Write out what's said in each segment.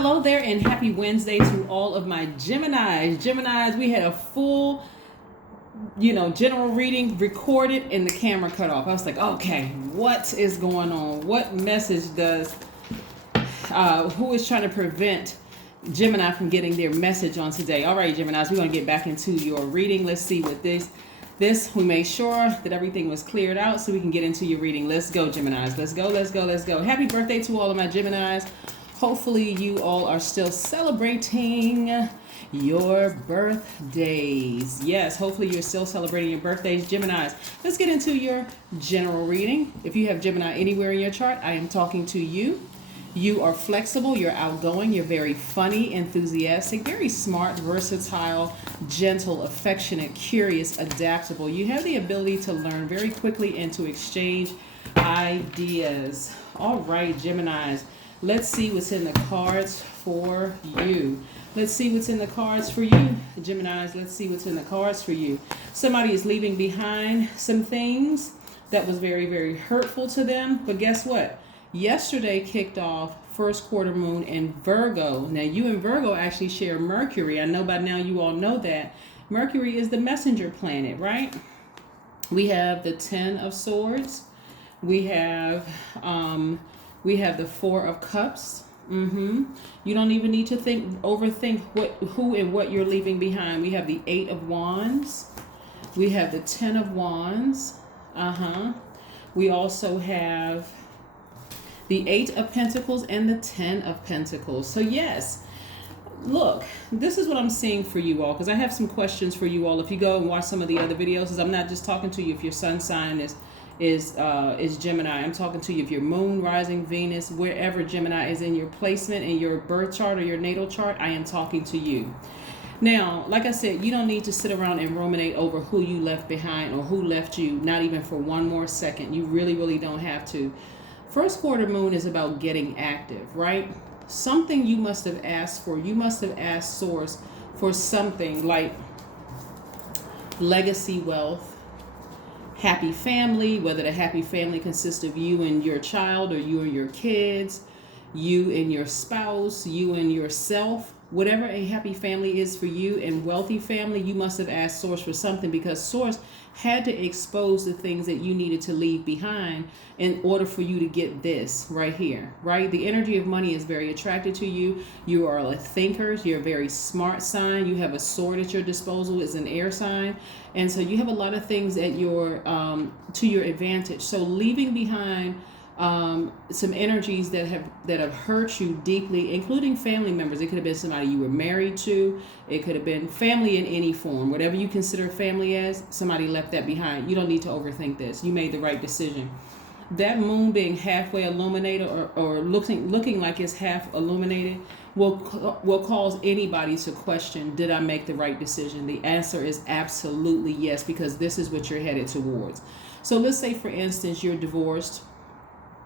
Hello there and happy Wednesday to all of my Geminis. Geminis, we had a full, general reading recorded and the camera cut off. I was like, okay, what is going on? What message does, who is trying to prevent Gemini from getting their message on today? All right, Geminis, we're going to get back into your reading. Let's see what this, we made sure that everything was cleared out so we can get into your reading. Let's go, Geminis. Let's go, let's go, let's go. Happy birthday to all of my Geminis. Hopefully you all are still celebrating your birthdays. Yes, hopefully you're still celebrating your birthdays, Geminis. Let's get into your general reading. If you have Gemini anywhere in your chart, I am talking to you. You are flexible, you're outgoing, you're very funny, enthusiastic, very smart, versatile, gentle, affectionate, curious, adaptable. You have the ability to learn very quickly and to exchange ideas. All right, Geminis. Let's see what's in the cards for you. Let's see what's in the cards for you, Geminis. Let's see what's in the cards for you. Somebody is leaving behind some things that was very, very hurtful to them. But guess what? Yesterday kicked off first quarter moon in Virgo. Now, you and Virgo actually share Mercury. I know by now you all know that. Mercury is the messenger planet, right? We have the 10 of Swords. We have the 4 of Cups. You don't even need to overthink who and what you're leaving behind. We have the 8 of Wands. We have the 10 of Wands. We also have the 8 of Pentacles and the 10 of Pentacles. So yes, look, this is what I'm seeing for you all, because I have some questions for you all. If you go and watch some of the other videos, because I'm not just talking to you if your sun sign is Gemini. I'm talking to you if your moon, rising, Venus, wherever Gemini is in your placement in your birth chart or your natal chart, I am talking to you. Now, like I said, you don't need to sit around and ruminate over who you left behind or who left you, not even for one more second. You really, really don't have to. First quarter moon is about getting active, right? Something you must have asked for. You must have asked Source for something like legacy wealth, happy family, whether the happy family consists of you and your child or you and your kids, you and your spouse, you and yourself. Whatever a happy family is for you and wealthy family, you must have asked Source for something, because Source had to expose the things that you needed to leave behind in order for you to get this right here, right? The energy of money is very attracted to you. You are a thinker. You're a very smart sign. You have a sword at your disposal. It's an air sign. And so you have a lot of things at your to your advantage. So leaving behind some energies that have hurt you deeply, including family members. It could have been somebody you were married to. It could have been family in any form. Whatever you consider family as, somebody left that behind. You don't need to overthink this. You made the right decision. That moon being halfway illuminated or looking like it's half illuminated will cause anybody to question, did I make the right decision? The answer is absolutely yes, because this is what you're headed towards. So let's say, for instance, you're divorced.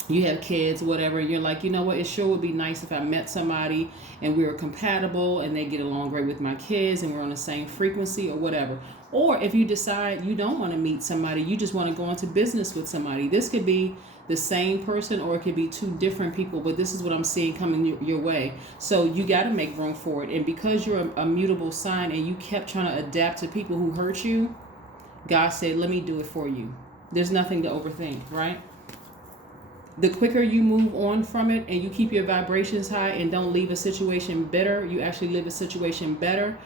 You have kids, whatever, you're like, you know what, it sure would be nice if I met somebody and we were compatible and they get along great with my kids and we're on the same frequency or whatever. Or if you decide you don't want to meet somebody, you just want to go into business with somebody. This could be the same person or it could be two different people, but this is what I'm seeing coming your way. So you got to make room for it. And because you're a mutable sign and you kept trying to adapt to people who hurt you, God said, let me do it for you. There's nothing to overthink, right? The quicker you move on from it and you keep your vibrations high and don't leave a situation bitter, you actually live a situation better,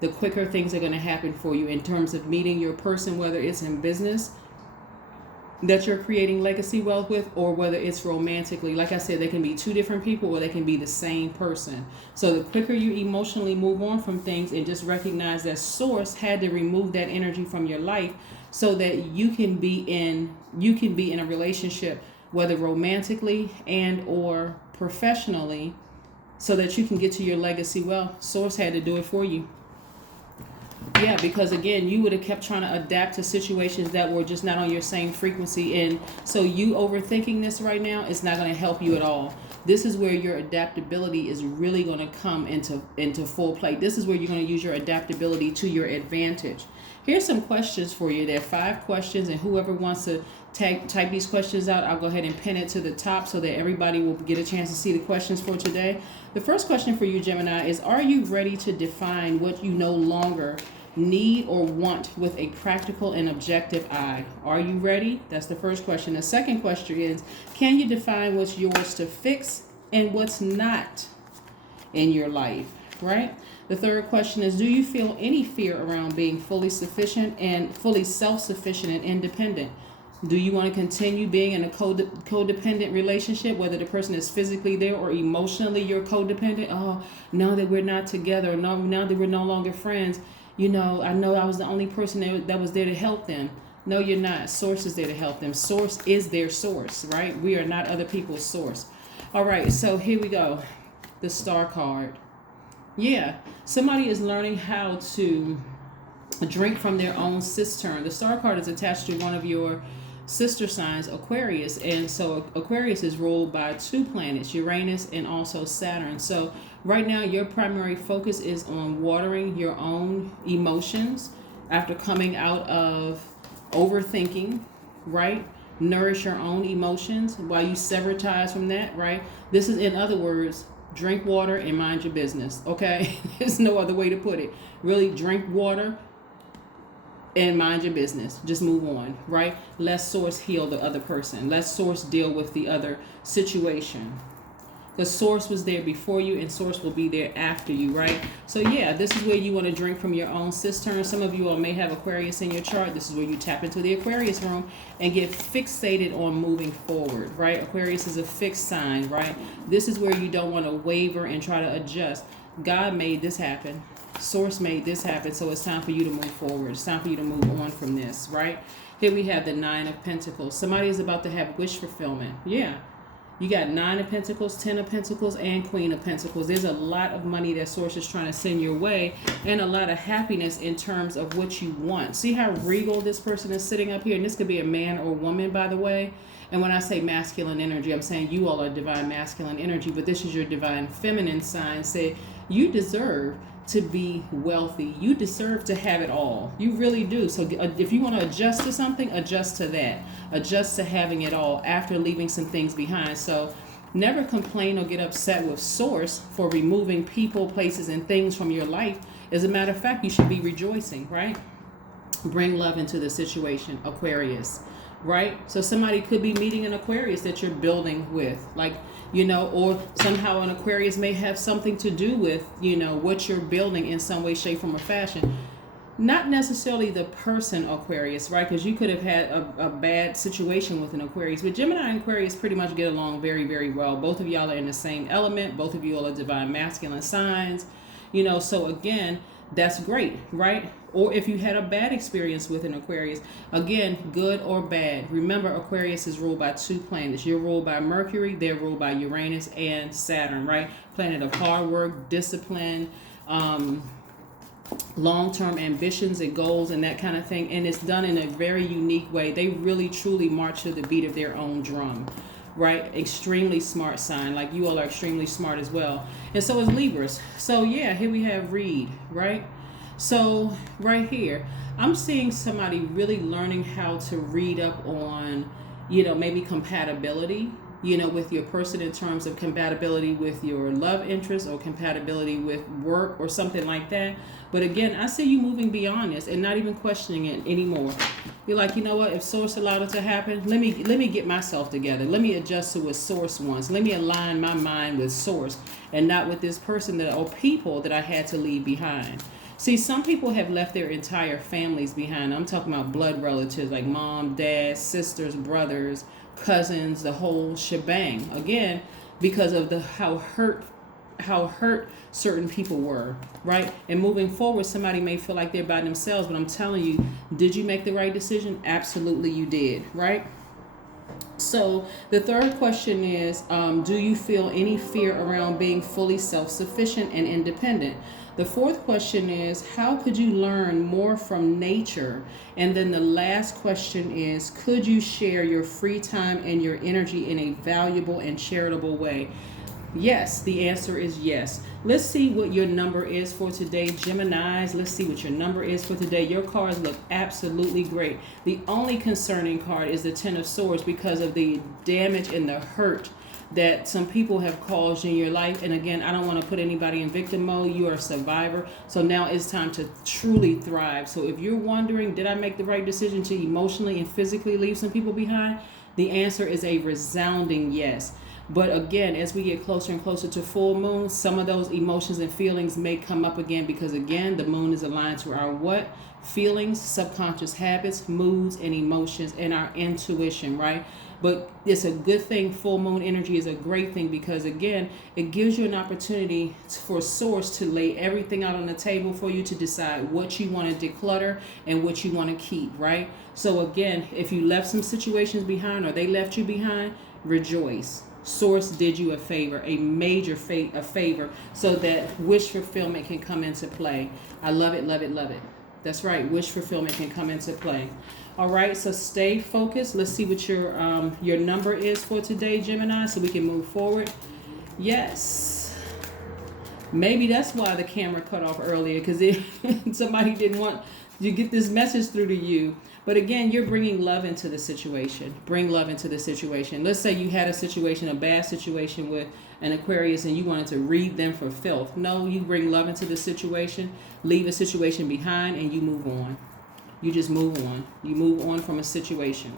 the quicker things are going to happen for you in terms of meeting your person, whether it's in business that you're creating legacy wealth with, or whether it's romantically. Like I said, they can be two different people or they can be the same person. So the quicker you emotionally move on from things and just recognize that Source had to remove that energy from your life so that you can be in a relationship, whether romantically and or professionally, so that you can get to your legacy wealth. Source had to do it for you. Yeah, because again, you would have kept trying to adapt to situations that were just not on your same frequency. And so you overthinking this right now is not going to help you at all. This is where your adaptability is really going to come into full play. This is where you're going to use your adaptability to your advantage. Here's some questions for you. There are 5 questions, and whoever wants to type these questions out, I'll go ahead and pin it to the top so that everybody will get a chance to see the questions for today. The first question for you, Gemini, is are you ready to define what you no longer need or want with a practical and objective eye? Are you ready? That's the first question. The second question is, can you define what's yours to fix and what's not in your life, right? The third question is, do you feel any fear around being fully sufficient and fully self-sufficient and independent? Do you want to continue being in a codependent relationship, whether the person is physically there or emotionally you're codependent? Oh, now that we're not together, now that we're no longer friends, I know I was the only person that was there to help them. No, you're not. Source is there to help them. Source is their source, right? We are not other people's source. All right, so here we go. The Star card. Yeah, somebody is learning how to drink from their own cistern. The Star card is attached to one of your sister signs, Aquarius, and so Aquarius is ruled by 2 planets, Uranus and also Saturn. So right now your primary focus is on watering your own emotions after coming out of overthinking, right? Nourish your own emotions while you sever ties from that, right? This is, in other words, drink water and mind your business, okay? There's no other way to put it. Really drink water and mind your business. Just move on, right? Let source heal the other person. Let source deal with the other situation. The source was there before you and source will be there after you, right? So yeah, this is where you want to drink from your own cistern. Some of you all may have Aquarius in your chart. This is where you tap into the Aquarius room and get fixated on moving forward, right? Aquarius is a fixed sign, right? This is where you don't want to waver and try to adjust. God made this happen. Source made this happen, so it's time for you to move forward. It's time for you to move on from this, right? Here we have the 9 of Pentacles. Somebody is about to have wish fulfillment. Yeah. You got 9 of Pentacles, 10 of Pentacles, and Queen of Pentacles. There's a lot of money that Source is trying to send your way and a lot of happiness in terms of what you want. See how regal this person is sitting up here? And this could be a man or woman, by the way. And when I say masculine energy, I'm saying you all are divine masculine energy, but this is your divine feminine sign. Say you deserve to be wealthy. You deserve to have it all. You really do. So if you want to adjust to something, adjust to that. Adjust to having it all after leaving some things behind. So never complain or get upset with Source for removing people, places, and things from your life. As a matter of fact, you should be rejoicing, right? Bring love into the situation, Aquarius, right? So somebody could be meeting an Aquarius that you're building with, like, or somehow an Aquarius may have something to do with, what you're building in some way, shape, form, or fashion. Not necessarily the person Aquarius, right? Because you could have had a bad situation with an Aquarius. But Gemini and Aquarius pretty much get along very, very well. Both of y'all are in the same element. Both of you all are divine masculine signs. So again, that's great, right? Or if you had a bad experience with an Aquarius, again, good or bad. Remember, Aquarius is ruled by 2 planets. You're ruled by Mercury, they're ruled by Uranus and Saturn, right? Planet of hard work, discipline, long-term ambitions and goals and that kind of thing. And it's done in a very unique way. They really, truly march to the beat of their own drum. Right? Extremely smart sign. Like you all are extremely smart as well. And so is Libras. So yeah, here we have read, right? So right here, I'm seeing somebody really learning how to read up on, maybe compatibility, with your person in terms of compatibility with your love interest or compatibility with work or something like that. But again, I see you moving beyond this and not even questioning it anymore. You're like, you know what? If Source allowed it to happen, let me get myself together. Let me adjust to what Source wants. Let me align my mind with Source and not with this person or people that I had to leave behind. See, some people have left their entire families behind. I'm talking about blood relatives like mom, dad, sisters, brothers, cousins, the whole shebang. Again, because of how hurt certain people were, right? And moving forward, somebody may feel like they're by themselves, but I'm telling you, did you make the right decision? Absolutely you did, right? So the third question is, do you feel any fear around being fully self-sufficient and independent? The fourth question is, how could you learn more from nature? And then the last question is, could you share your free time and your energy in a valuable and charitable way? Yes, the answer is yes. Let's see what your number is for today, Geminis. Let's see what your number is for today. Your cards look absolutely great. The only concerning card is the Ten of Swords because of the damage and the hurt that some people have caused in your life. And again, I don't want to put anybody in victim mode. You are a survivor. So now it's time to truly thrive. So if you're wondering, did I make the right decision to emotionally and physically leave some people behind? The answer is a resounding yes. But again, as we get closer and closer to full moon, some of those emotions and feelings may come up again because again, the moon is aligned to our what? Feelings, subconscious habits, moods, and emotions, and our intuition, right? But it's a good thing. Full moon energy is a great thing because again, it gives you an opportunity for source to lay everything out on the table for you to decide what you want to declutter and what you want to keep, right? So again, if you left some situations behind or they left you behind, rejoice. Source did you a favor, a major favor, so that wish fulfillment can come into play. I love it, love it, love it. That's right. Wish fulfillment can come into play. All right. So stay focused. Let's see what your number is for today, Gemini, so we can move forward. Yes. Maybe that's why the camera cut off earlier, because somebody didn't want you get this message through to you. But again, you're bringing love into the situation. Bring love into the situation. Let's say you had a situation, a bad situation with an Aquarius and you wanted to read them for filth. No, you bring love into the situation, leave a situation behind, and you move on. You just move on. You move on from a situation.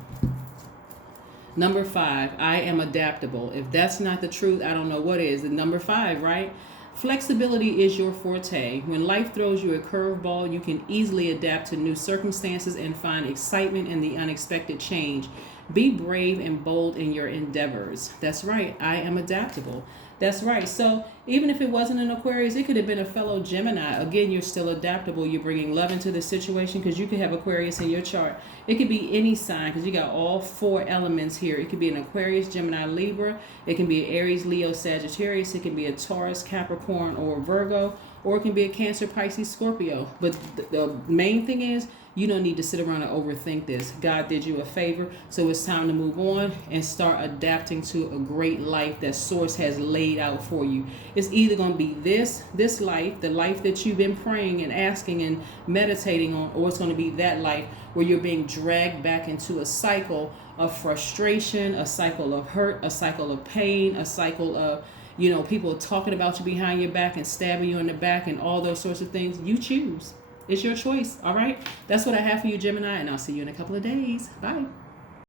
Number 5, I am adaptable. If that's not the truth, I don't know what is. The number 5, right? Flexibility is your forte. When life throws you a curveball, you can easily adapt to new circumstances and find excitement in the unexpected change. Be brave and bold in your endeavors. That's right. I am adaptable. That's right. So even if it wasn't an Aquarius, it could have been a fellow Gemini. Again, you're still adaptable. You're bringing love into the situation because you could have Aquarius in your chart. It could be any sign because you got all 4 elements here. It could be an Aquarius, Gemini, Libra. It can be an Aries, Leo, Sagittarius. It can be a Taurus, Capricorn, or Virgo. Or it can be a Cancer, Pisces, Scorpio. But the main thing is, you don't need to sit around and overthink this. God did you a favor, so it's time to move on and start adapting to a great life that Source has laid out for you. It's either going to be this life, the life that you've been praying and asking and meditating on, or it's going to be that life where you're being dragged back into a cycle of frustration, a cycle of hurt, a cycle of pain, a cycle of people talking about you behind your back and stabbing you in the back and all those sorts of things. You choose. It's your choice. All right. That's what I have for you, Gemini, and I'll see you in a couple of days. Bye.